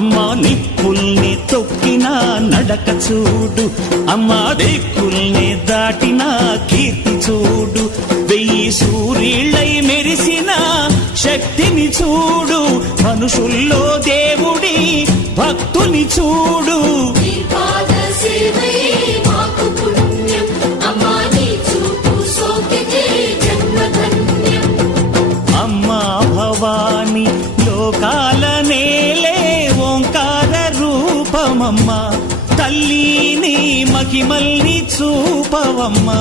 అమ్మా నిప్పుల్ని తొక్కిన నడక చూడు, అమ్మా దిక్కుల్ని దాటిన కీర్తి చూడు, 1000 సూర్యుళ్ళై మెరిసిన శక్తిని చూడు, మనుషుల్లో దేవుడి భక్తుని చూడు. అమ్మా భవాని లోకాల నేలే ఓంకార రూపమమ్మా, తల్లిని మహిమల్ని చూపవమ్మా.